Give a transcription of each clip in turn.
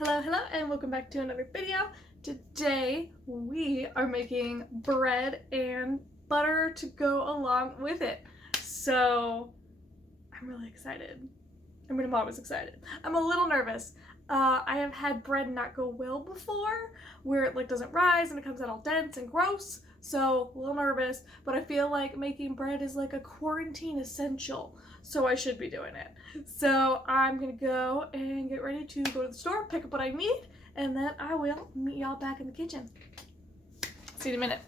Hello, and welcome back to another video. Today, we are making bread and butter to go along with it. So, I'm really excited. I mean, I'm always excited. I'm a little nervous. I have had bread not go well before, where it doesn't rise and it comes out all dense and gross. So, a little nervous, but I feel like making bread is like a quarantine essential, so I should be doing it. So I'm gonna go and get ready to go to the store, pick up what I need, and then I will meet y'all back in the kitchen. See you in a minute.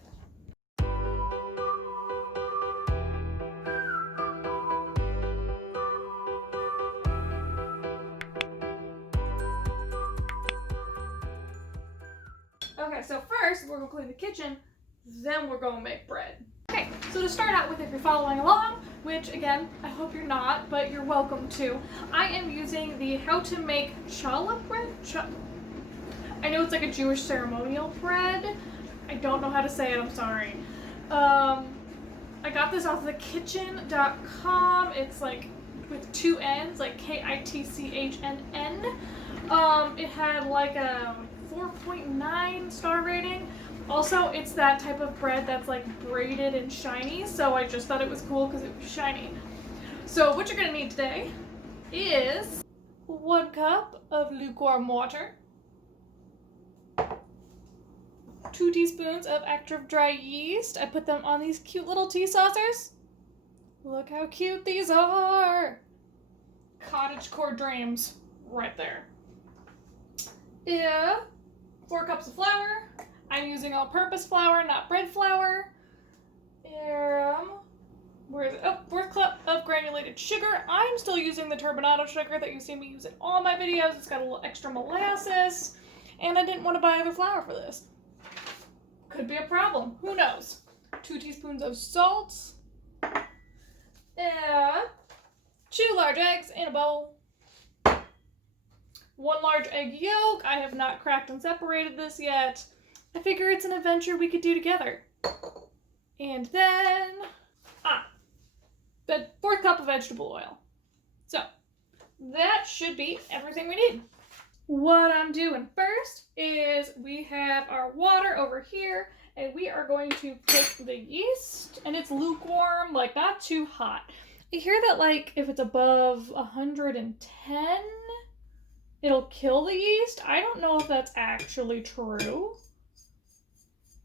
Okay, so first we're gonna clean the kitchen, then we're gonna make bread. Okay, so to start out with, if you're following along, which again, I hope you're not, but you're welcome to, I am using the How to Make Challah bread. I know it's like a Jewish ceremonial bread. I don't know how to say it, I'm sorry. I got this off the kitchen.com. It's like with two N's, like KITCHNN. It had like a 4.9 star rating. Also, it's that type of bread that's like braided and shiny, so I just thought it was cool because it was shiny. So what you're gonna need today is 1 cup of lukewarm water, 2 teaspoons of active dry yeast. I put them on these cute little tea saucers. Look how cute these are. Cottagecore dreams right there. 4 cups of flour. I'm using all-purpose flour, not bread flour. Where's it? 4 cup of granulated sugar. I'm still using the turbinado sugar that you've seen me use in all my videos. It's got a little extra molasses, and I didn't want to buy other flour for this. Could be a problem. Who knows? 2 teaspoons of salt. 2 large eggs in a bowl. 1 large egg yolk. I have not cracked and separated this yet. I figure it's an adventure we could do together. And then, the 4th cup of vegetable oil. So, that should be everything we need. What I'm doing first is we have our water over here, and we are going to put the yeast, and it's lukewarm, like not too hot. I hear that like if it's above 110, it'll kill the yeast. I don't know if that's actually true,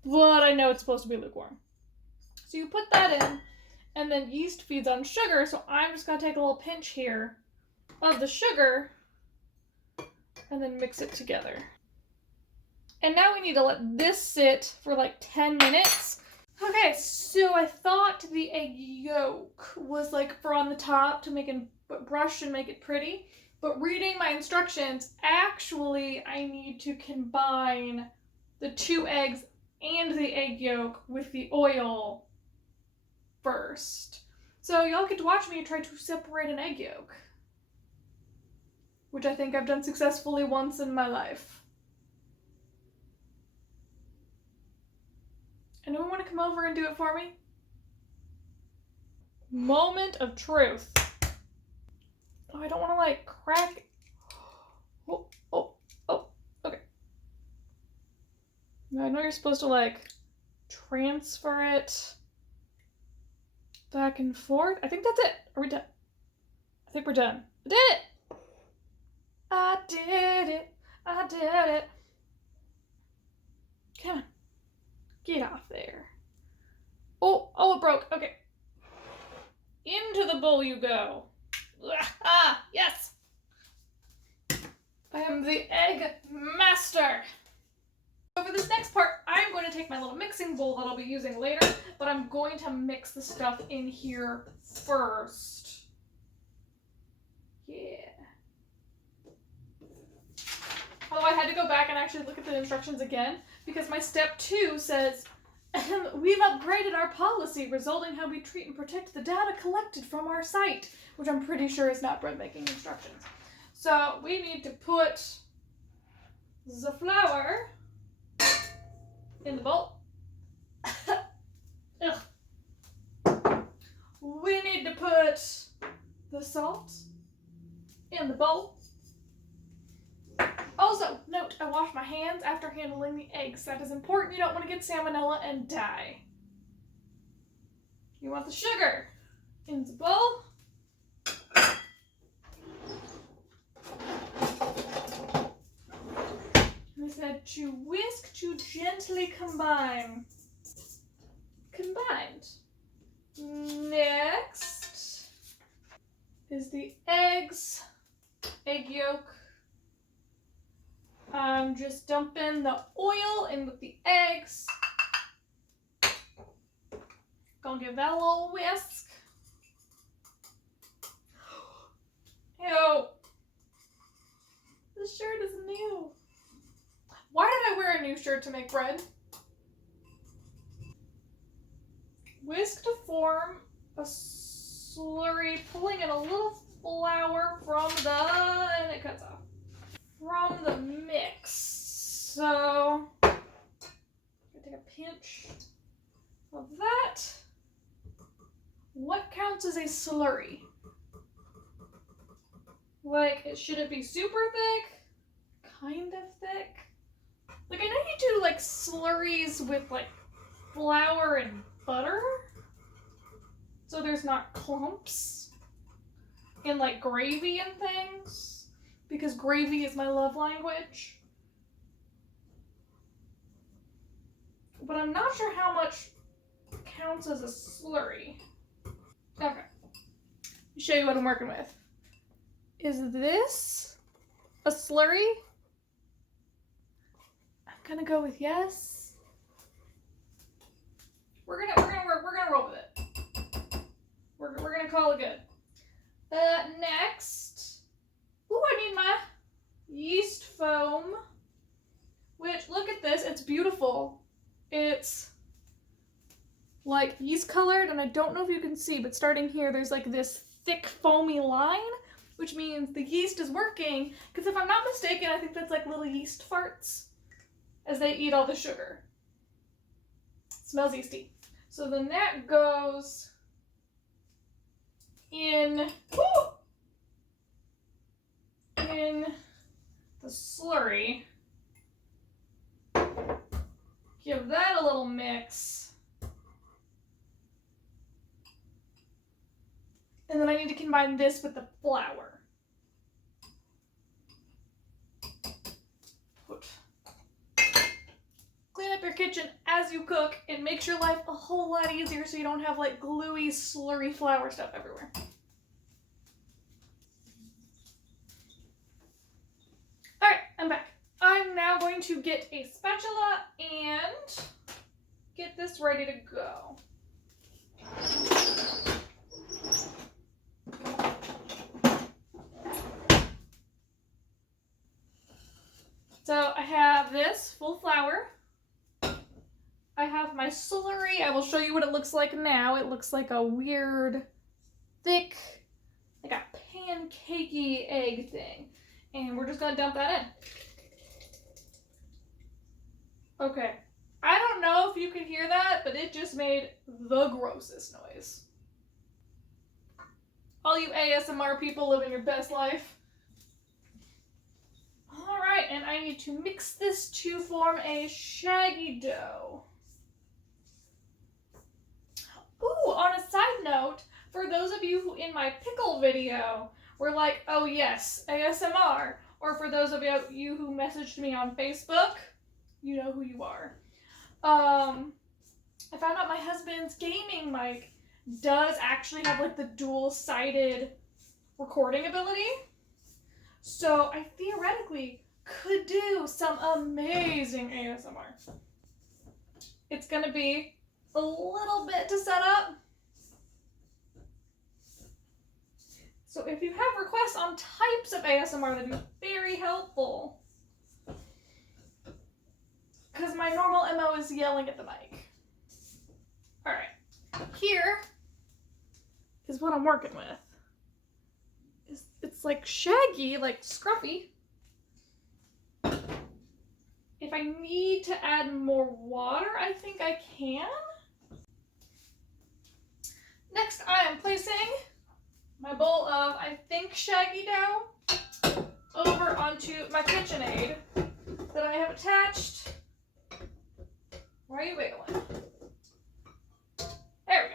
but I know it's supposed to be lukewarm. So you put that in, and then yeast feeds on sugar, so I'm just going to take a little pinch here of the sugar and then mix it together. And now we need to let this sit for like 10 minutes. Okay, so I thought the egg yolk was like for on the top to make it brush and make it pretty, but reading my instructions, actually I need to combine the 2 eggs and the egg yolk with the oil first. So y'all get to watch me try to separate an egg yolk, which I think I've done successfully once in my life. Anyone want to come over and do it for me? Moment of truth. Oh, I don't want to like crack. Oh, okay. I know you're supposed to like transfer it back and forth. I think that's it. Are we done? I think we're done. I did it! I did it. I did it. Come on. Get off there. Oh, it broke. Okay. Into the bowl you go. Yes! I am the egg master. So for this next part, I'm going to take my little mixing bowl that I'll be using later, but I'm going to mix the stuff in here first. Yeah. Although I had to go back and actually look at the instructions again, because my step 2 says, we've upgraded our policy resulting in how we treat and protect the data collected from our site, which I'm pretty sure is not bread making instructions. So we need to put the flour in the bowl. We need to put the salt in the bowl. Also, note, I wash my hands after handling the eggs. That is important. You don't want to get salmonella and die. You want the sugar in the bowl. I said to whisk, to gently combine. Combined. Next is the eggs, egg yolk. I'm just dumping the oil in with the eggs. Gonna give that a little whisk. Ew. This shirt is new. Why did I wear a new shirt to make bread? Whisk to form a slurry, pulling in a little flour from and it cuts off, from the mix. So, I'm gonna take a pinch of that. What counts as a slurry? Like, should it be super thick? Kind of thick? Like, I know you do, like, slurries with, like, flour and butter, so there's not clumps in, like, gravy and things, because gravy is my love language. But I'm not sure how much counts as a slurry. Okay. Let me show you what I'm working with. Is this a slurry? I'm gonna go with yes. We're gonna roll with it. We're gonna call it good. Next. Ooh, I need my yeast foam. Which, look at this, it's beautiful. It's like yeast colored, and I don't know if you can see, but starting here, there's like this thick foamy line, which means the yeast is working, because if I'm not mistaken, I think that's like little yeast farts as they eat all the sugar. It smells yeasty. So then that goes in the slurry. Give that a little mix. And then I need to combine this with the flour. Clean up your kitchen as you cook. It makes your life a whole lot easier so you don't have like gluey, slurry flour stuff everywhere. All right, I'm back. I'm now going to get a spatula and get this ready to go. So I have this full flour. I have my slurry. I will show you what it looks like now. It looks like a weird, thick, like a pancakey egg thing. And we're just gonna dump that in. Okay. I don't know if you can hear that, but it just made the grossest noise. All you ASMR people living your best life. All right, and I need to mix this to form a shaggy dough. Ooh, on a side note, for those of you who in my pickle video were like, oh yes, ASMR, or for those of you who messaged me on Facebook, you know who you are. I found out my husband's gaming mic does actually have like the dual-sided recording ability. So I theoretically could do some amazing ASMR. It's gonna be a little bit to set up. So if you have requests on types of ASMR, that'd be very helpful. Because my normal MO is yelling at the mic. All right, here is what I'm working with. It's like shaggy, like scruffy. If I need to add more water, I think I can. Next, I am placing my bowl of, I think, shaggy dough over onto my KitchenAid that I have attached. Why are you wiggling? There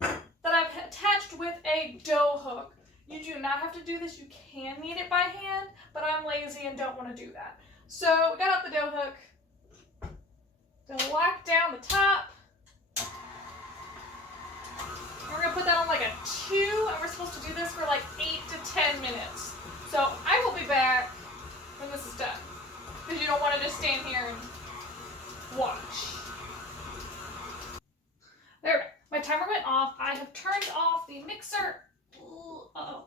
we go. That I've attached with a dough hook. You do not have to do this. You can knead it by hand, but I'm lazy and don't want to do that. So we got out the dough hook. Gonna lock down the top. We're gonna put that on like a 2, and we're supposed to do this for like 8 to 10 minutes. So I will be back when this is done, because you don't want to just stand here and watch. There we go. My timer went off. I have turned off the mixer. Uh-oh.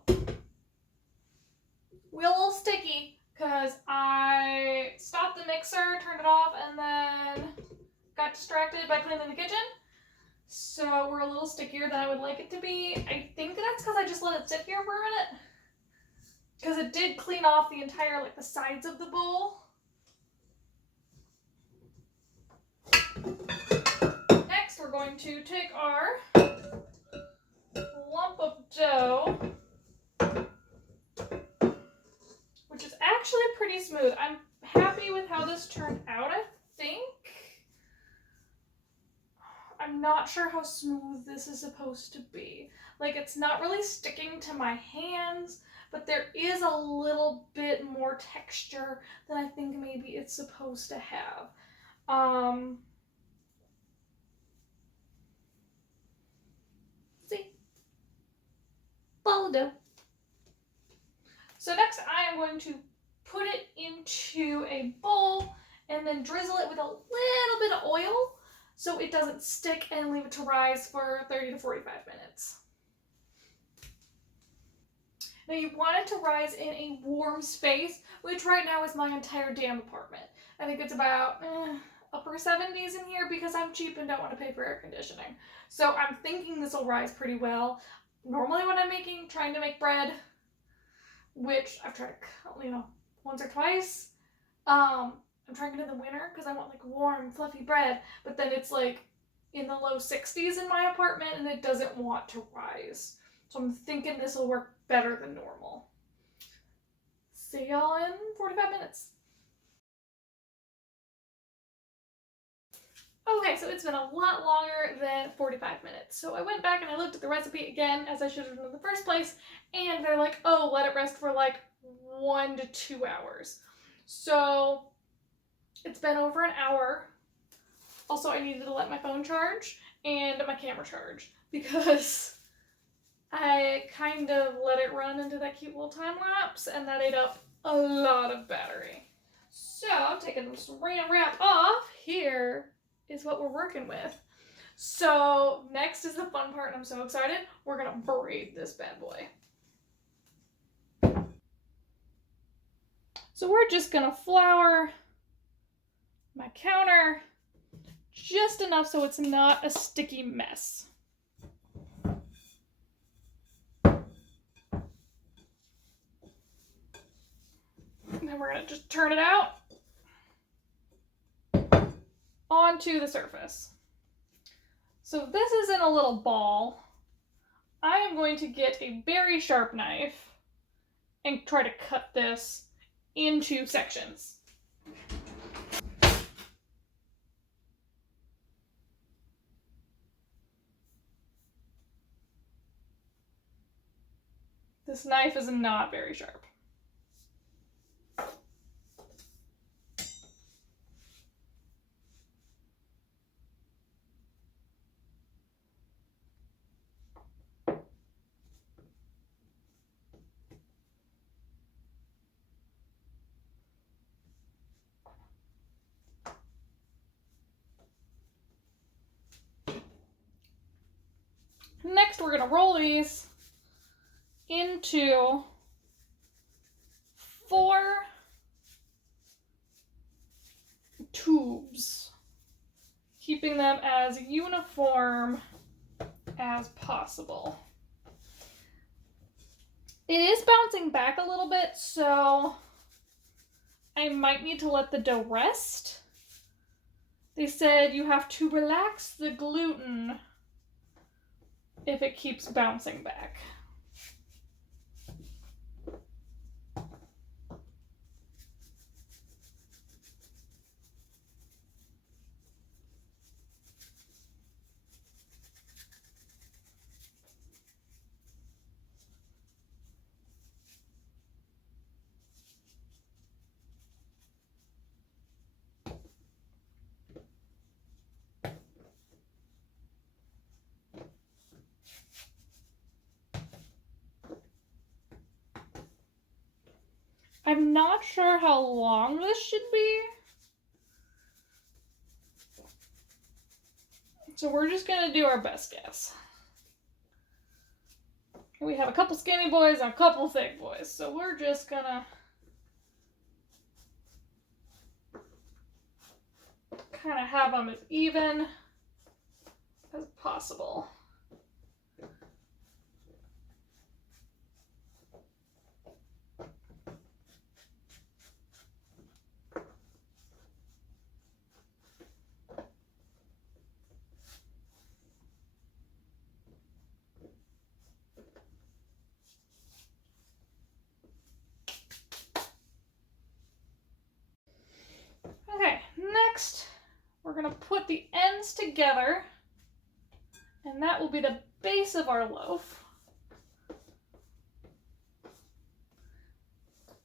We're a little sticky because I stopped the mixer, turned it off, and then got distracted by cleaning the kitchen. So we're a little stickier than I would like it to be. I think that's because I just let it sit here for a minute. Because it did clean off the entire, like the sides of the bowl. Next, we're going to take our lump of dough, which is actually pretty smooth. I'm happy with how this turned out, I think. I'm not sure how smooth this is supposed to be. Like, it's not really sticking to my hands, but there is a little bit more texture than I think maybe it's supposed to have. See? Ball of dough. So next I am going to put it into a bowl and then drizzle it with a little bit of oil so it doesn't stick, and leave it to rise for 30 to 45 minutes. Now you want it to rise in a warm space, which right now is my entire damn apartment. I think it's about upper 70s in here because I'm cheap and don't want to pay for air conditioning. So I'm thinking this will rise pretty well. Normally when I'm trying to make bread, which I've tried, once or twice, I'm trying it in the winter because I want like warm, fluffy bread, but then it's like in the low 60s in my apartment and it doesn't want to rise. So I'm thinking this will work better than normal. See y'all in 45 minutes. Okay, so it's been a lot longer than 45 minutes. So I went back and I looked at the recipe again, as I should have done in the first place, and they're like, oh, let it rest for like 1 to 2 hours. So it's been over an hour. Also, I needed to let my phone charge and my camera charge because I kind of let it run into that cute little time lapse, and that ate up a lot of battery. So, taking this Saran wrap off, here is what we're working with. So, next is the fun part, and I'm so excited. We're gonna braid this bad boy. So we're just gonna flour my counter just enough so it's not a sticky mess. And then we're gonna just turn it out onto the surface. So this is in a little ball. I am going to get a very sharp knife and try to cut this into sections. This knife is not very sharp. Next, we're going to roll these into 4 tubes, keeping them as uniform as possible. It is bouncing back a little bit, so I might need to let the dough rest. They said you have to relax the gluten if it keeps bouncing back. I'm not sure how long this should be. So we're just gonna do our best guess. We have a couple skinny boys and a couple thick boys, so we're just gonna kind of have them as even as possible. Okay, next we're gonna put the ends together, and that will be the base of our loaf.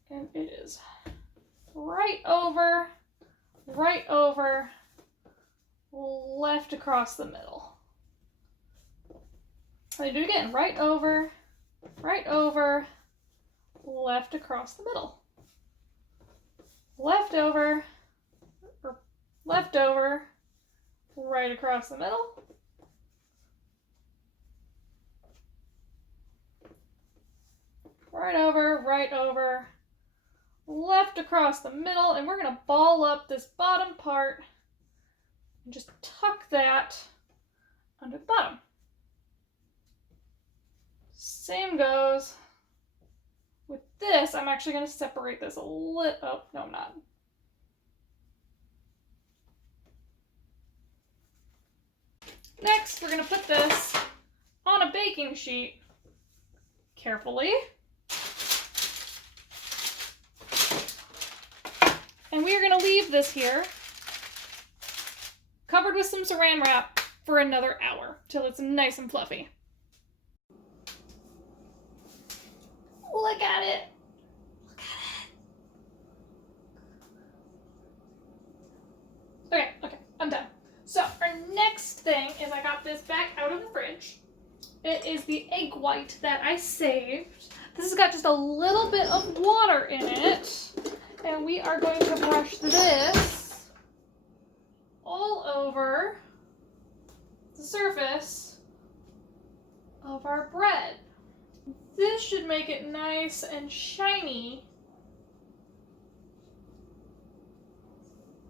And it is right over, left across the middle. Let me do it again. Right over, left across the middle. Left over, right across the middle. Right over, left across the middle, and we're going to ball up this bottom part and just tuck that under the bottom. Same goes with this. I'm actually going to separate this a little. Oh, no, I'm not. Next, we're going to put this on a baking sheet carefully. And we are going to leave this here covered with some saran wrap for another hour till it's nice and fluffy. Look at it. Look at it. Okay, I'm done. So our next thing is I got this back out of the fridge. It is the egg white that I saved. This has got just a little bit of water in it. And we are going to brush this all over the surface of our bread. This should make it nice and shiny.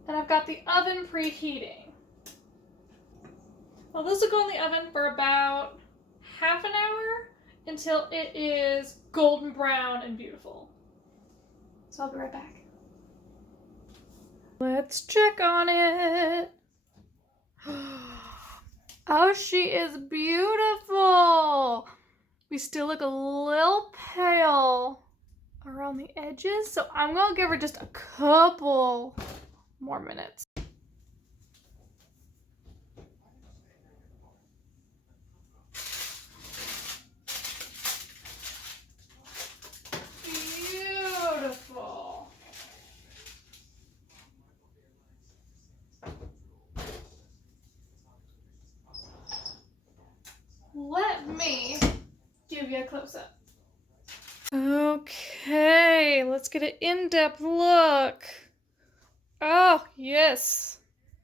And I've got the oven preheating. Well, this will go in the oven for about half an hour until it is golden brown and beautiful. So I'll be right back. Let's check on it. Oh, she is beautiful. We still look a little pale around the edges, so I'm gonna give her just a couple more minutes. Beautiful. Let me give you a close-up. Okay, let's get an in-depth look. Oh, yes.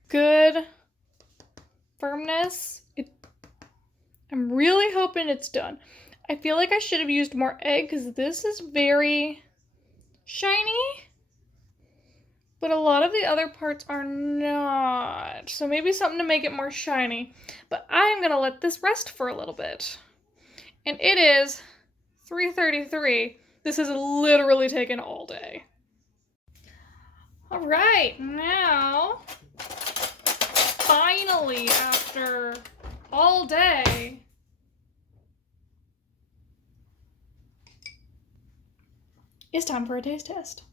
Good firmness. I'm really hoping it's done. I feel like I should have used more egg because this is very shiny. But a lot of the other parts are not. So maybe something to make it more shiny. But I'm going to let this rest for a little bit. And it is 3:33. This has literally taken all day. All right, now, finally, after all day, it's time for a taste test.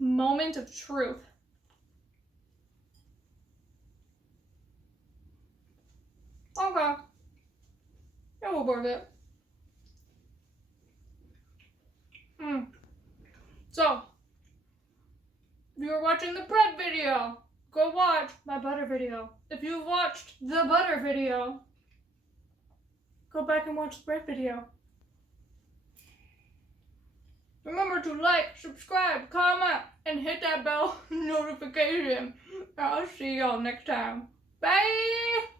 Moment of truth. Okay. It will worth it. So, if you were watching the bread video, go watch my butter video. If you watched the butter video, go back and watch the bread video. Remember to like, subscribe, comment, and hit that bell notification. I'll see y'all next time. Bye!